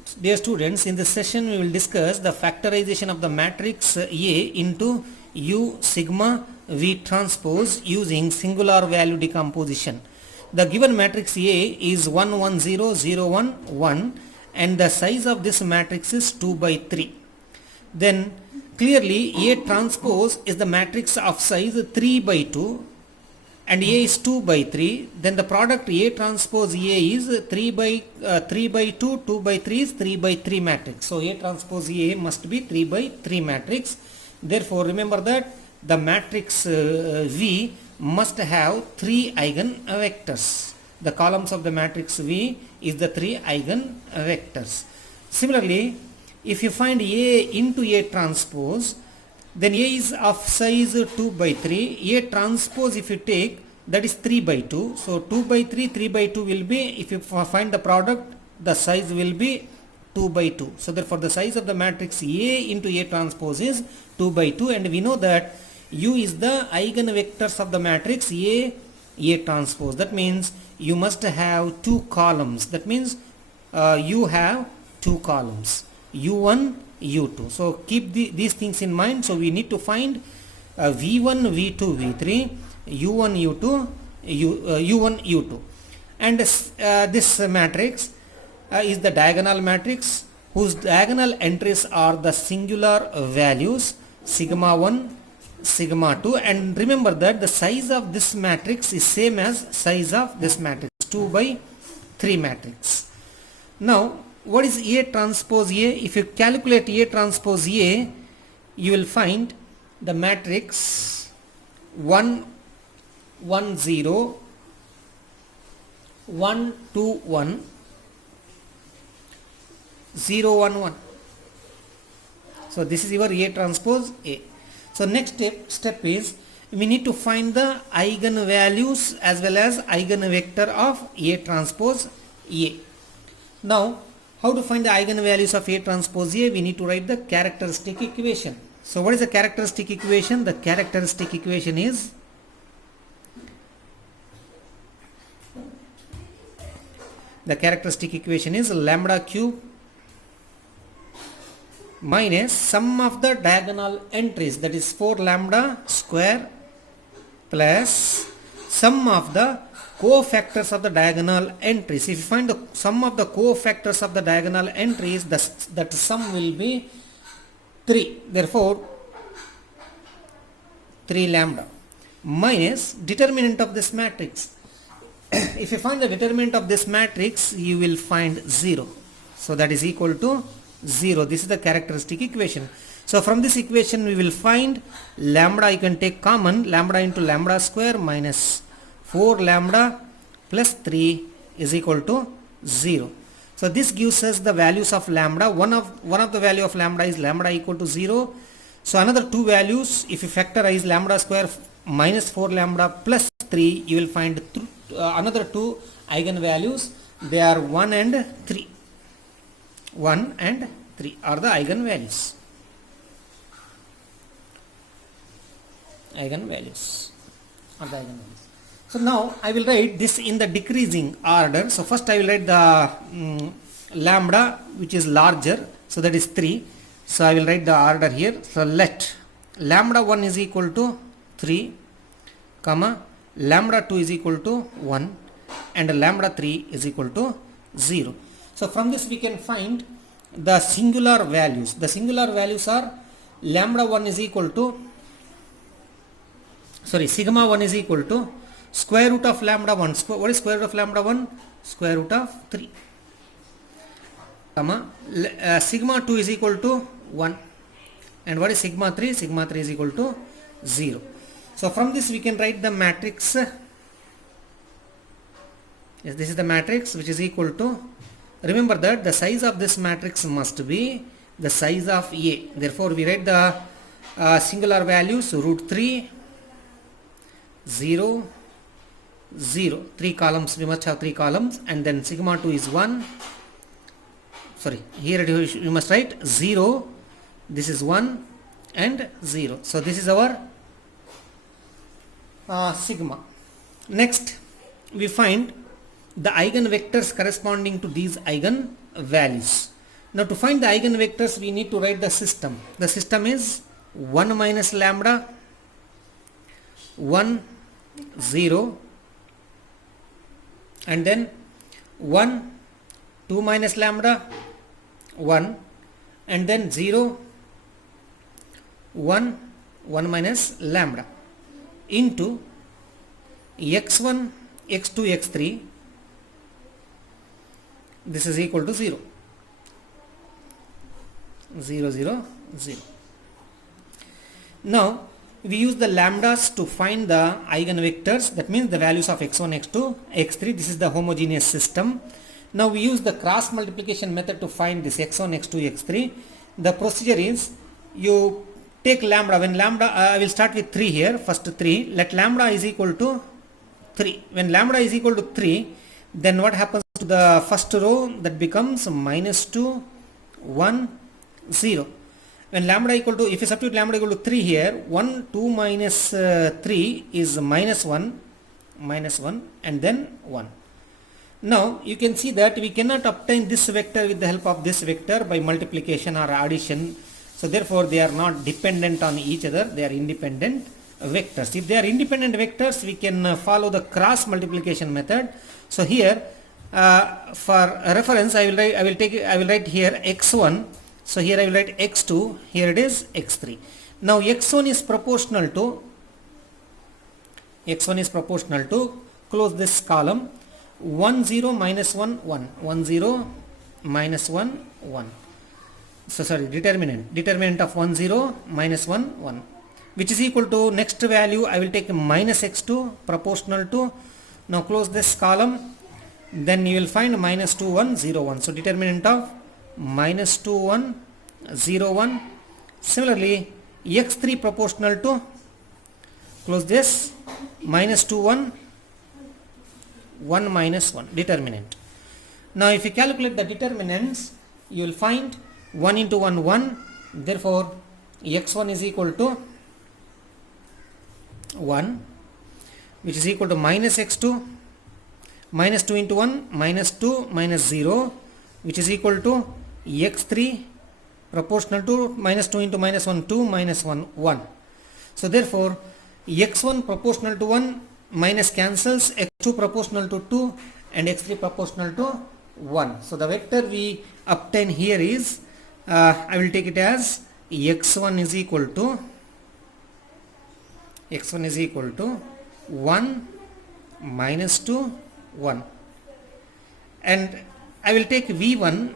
Dear students, in this session we will discuss the factorization of the matrix A into U sigma V transpose using singular value decomposition. The given matrix A is 1 1 0 0 1 1 and the size of this matrix is 2 by 3. Then clearly A transpose is the matrix of size 3 by 2 and A is 2 by 3, then the product A transpose A is 3 by 2, 2 by 3 is 3 by 3 matrix. So A transpose A must be 3 by 3 matrix. Therefore remember that the matrix V must have 3 eigenvectors. The columns of the matrix V is the 3 eigenvectors. Similarly, if you find A into A transpose, then A is of size 2 by 3, A transpose if you take, that is 3 by 2. So 2 by 3, 3 by 2 will be, if you find the product, the size will be 2 by 2. So therefore the size of the matrix A into A transpose is 2 by 2, and we know that U is the eigenvectors of the matrix A transpose. That means you must have 2 columns. That means you have 2 columns, U1, U2. So keep these things in mind. So we need to find V1, V2, V3, U1, U2, U1, U2. And this matrix is the diagonal matrix whose diagonal entries are the singular values sigma 1, sigma 2, and remember that the size of this matrix is same as size of this matrix, 2 by 3 matrix. Now what is A transpose A? If you calculate A transpose A, you will find the matrix 1 1 0 1 2 1 0 1 1. So this is your A transpose A. So next step is we need to find the eigenvalues as well as eigenvector of A transpose A. Now how to find the eigenvalues of A transpose A? We need to write the characteristic equation. So what is the characteristic equation? The characteristic equation is lambda cube minus sum of the diagonal entries, that is 4 lambda square, plus sum of the cofactors of the diagonal entries. If you find the sum of the cofactors of the diagonal entries, that sum will be 3. Therefore 3 lambda minus determinant of this matrix. If you find the determinant of this matrix, you will find 0. So that is equal to 0. This is the characteristic equation. So from this equation we will find lambda, you can take common, lambda into lambda square minus 4 lambda plus 3 is equal to 0. So this gives us the values of lambda. One of the value of lambda is lambda equal to 0. So another 2 values, if you factorize lambda square minus 4 lambda plus 3, you will find another 2 eigenvalues. They are 1 and 3. 1 and 3 are the eigenvalues. So now I will write this in the decreasing order. So first I will write the lambda which is larger, so that is 3. So I will write the order here. So let lambda 1 is equal to 3, comma lambda 2 is equal to 1 and lambda 3 is equal to 0. So from this we can find the singular values. The singular values are lambda 1 is equal to, sigma 1 is equal to square root of lambda 1. What is square root of lambda 1? Square root of 3. Comma sigma 2 is equal to 1. And what is sigma 3? Sigma 3 is equal to 0. So from this we can write the matrix. Yes, this is the matrix which is equal to, remember that the size of this matrix must be the size of A. Therefore we write the singular values root 3, 0, 0. 3 columns, we must have 3 columns, and then sigma 2 is 1. Here you must write 0, this is 1 and 0. So this is our sigma. Next we find the eigenvectors corresponding to these eigenvalues. Now to find the eigenvectors, we need to write the system. The system is 1 minus lambda, 1, 0, and then 1, 2 minus lambda, 1, and then 0, 1, 1 minus lambda into x1, x2, x3. This is equal to 0. 0, 0, 0. Now we use the lambdas to find the eigenvectors, that means the values of x1, x2, x3. This is the homogeneous system. Now we use the cross multiplication method to find this x1, x2, x3. The procedure is, you take lambda. When lambda, I will start with 3 here, first 3. Let lambda is equal to 3. When lambda is equal to 3, then what happens to the first row? That becomes minus 2, 1, 0. When lambda equal to, if you substitute lambda equal to 3 here, 1, 2 minus 3 is minus 1, and then 1. Now you can see that we cannot obtain this vector with the help of this vector by multiplication or addition. So therefore they are not dependent on each other, they are independent vectors. If they are independent vectors, we can follow the cross multiplication method. So here for reference, I will write here x1. So here I will write x2, here it is x3. Now x1 is proportional to, close this column, 1, 0, minus 1, 1, 1, 0, minus 1, 1. So sorry, determinant of 1, 0, minus 1, 1, which is equal to, next value I will take minus x2 proportional to, now close this column, then you will find minus 2, 1, 0, 1. So determinant of minus 2, 1, 0, 1. Similarly x3 proportional to, close this, minus 2, 1, 1 minus 1, determinant. Now if you calculate the determinants, you will find 1 into 1, 1. Therefore x1 is equal to 1, which is equal to minus x2, minus 2 into 1, minus 2, minus 0, which is equal to x3 proportional to minus 2 into minus 1, 2, minus 1, 1. So therefore x1 proportional to 1 minus cancels, x2 proportional to 2, and x3 proportional to 1. So the vector we obtain here is, I will take it as x1 is equal to 1 minus 2, 1, and I will take v1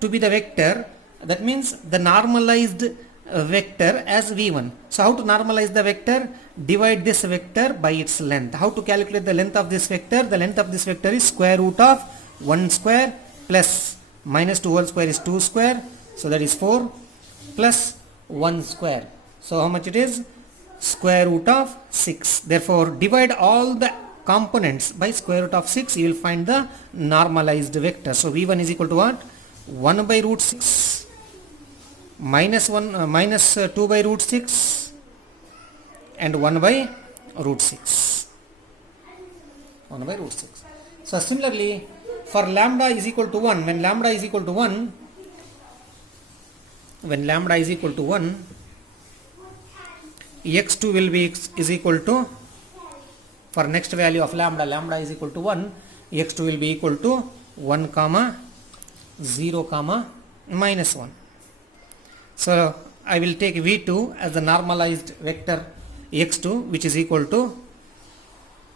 to be the vector, that means the normalized vector as v1. So how to normalize the vector? Divide this vector by its length. How to calculate the length of this vector? The length of this vector is square root of 1 square plus minus 2 whole square is 2 square, so that is 4, plus 1 square. So how much it is? Square root of 6. Therefore divide all the components by square root of 6, you will find the normalized vector. So v1 is equal to what? 1 by root 6 minus 1 minus 2 by root 6 and 1 by root 6. 1 by root 6. So similarly for lambda is equal to 1, when lambda is equal to 1, x2 will be is equal to, for next value of lambda is equal to 1, x2 will be equal to 1 comma 0 comma minus 1. So I will take v2 as the normalized vector x2, which is equal to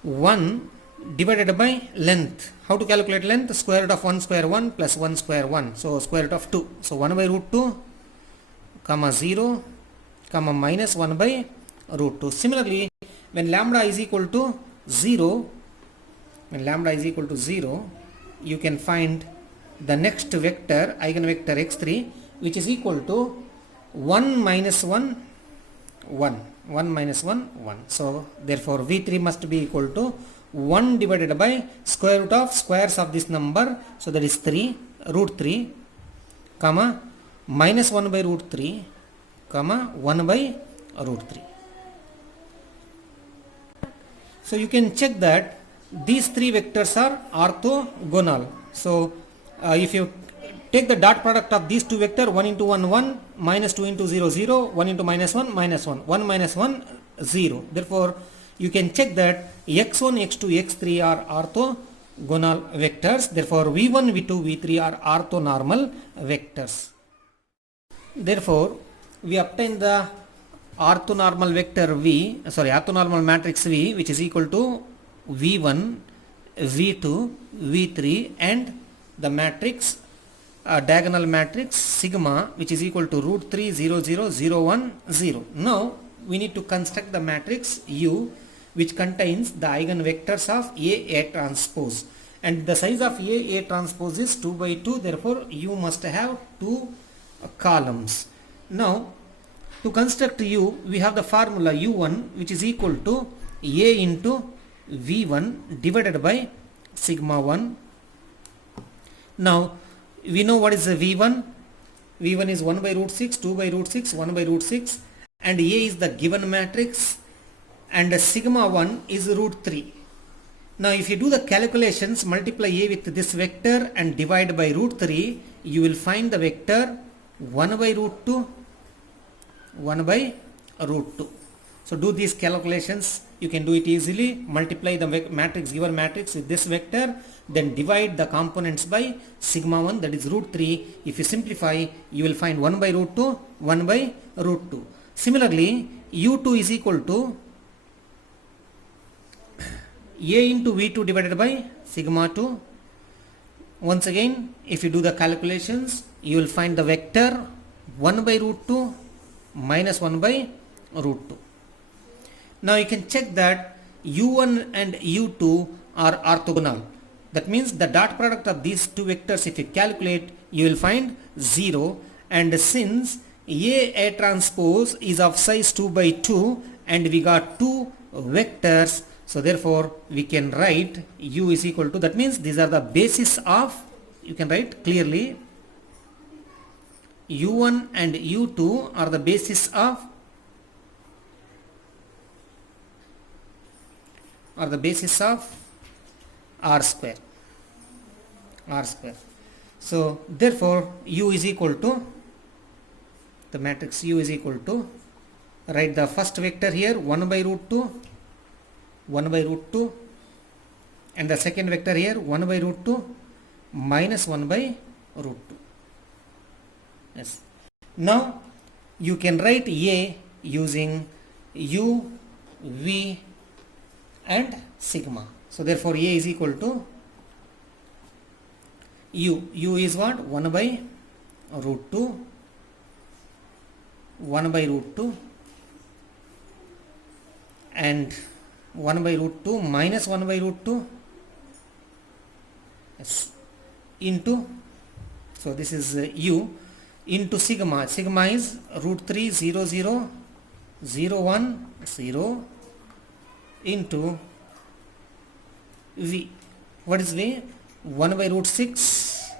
1 divided by length. How to calculate length? Square root of 1 square 1 plus 1 square 1, so square root of 2. So 1 by root 2 comma 0 comma minus 1 by root 2. Similarly when lambda is equal to 0, you can find the next vector, eigenvector x3, which is equal to 1 minus 1, 1, 1 minus 1, 1. So therefore v3 must be equal to 1 divided by square root of squares of this number, so that is 3, root 3, comma minus 1 by root 3, comma 1 by root 3. So you can check that these three vectors are orthogonal. So if you take the dot product of these two vector 1 into 1 1 minus 2 into 0 0 1 into minus 1 minus 1 1 minus 1 0. Therefore you can check that x1 x2 x3 are orthogonal vectors. Therefore v1 v2 v3 are orthonormal vectors. Therefore we obtain the orthonormal orthonormal matrix V, which is equal to v1 v2 v3 and the matrix diagonal matrix sigma, which is equal to root 3 0 0 0 1 0. Now we need to construct the matrix U, which contains the eigenvectors of A transpose, and the size of A transpose is 2 by 2. Therefore U must have two columns. Now to construct U, we have the formula U1, which is equal to A into V1 divided by sigma 1. Now we know what is the V1. V1 is 1 by root 6, 2 by root 6, 1 by root 6, and A is the given matrix, and sigma 1 is root 3. Now if you do the calculations, multiply A with this vector and divide by root 3, you will find the vector 1 by root 2, 1 by root 2. So do these calculations, you can do it easily. Multiply the matrix, given matrix, with this vector, then divide the components by sigma 1, that is root 3. If you simplify, you will find 1 by root 2, 1 by root 2. Similarly, U2 is equal to A into V2 divided by sigma 2. Once again, if you do the calculations, you will find the vector 1 by root 2 minus 1 by root 2. Now you can check that U1 and U2 are orthogonal. That means the dot product of these two vectors, if you calculate, you will find 0, and since A transpose is of size 2 by 2 and we got two vectors, so therefore we can write U is equal to, that means these are the basis of, you can write clearly, U1 and U2 are the basis of R square. So therefore U is equal to, the matrix U is equal to, write the first vector here 1 by root 2, 1 by root 2, and the second vector here 1 by root 2 minus 1 by root 2. Yes. Now you can write A using U, V and sigma. So therefore A is equal to U is what? 1 by root 2, 1 by root 2 and 1 by root 2 minus 1 by root 2, yes, into, so this is U, into sigma. Sigma is root 3 0 0 0 1 0 into V. What is V? 1 by root 6,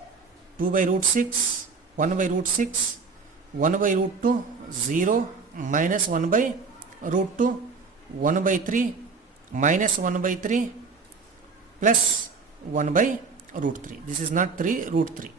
2 by root 6, 1 by root 6, 1 by root 2, 0 minus 1 by root 2, 1 by 3 minus 1 by 3 plus 1 by root 3. This is not 3, root 3.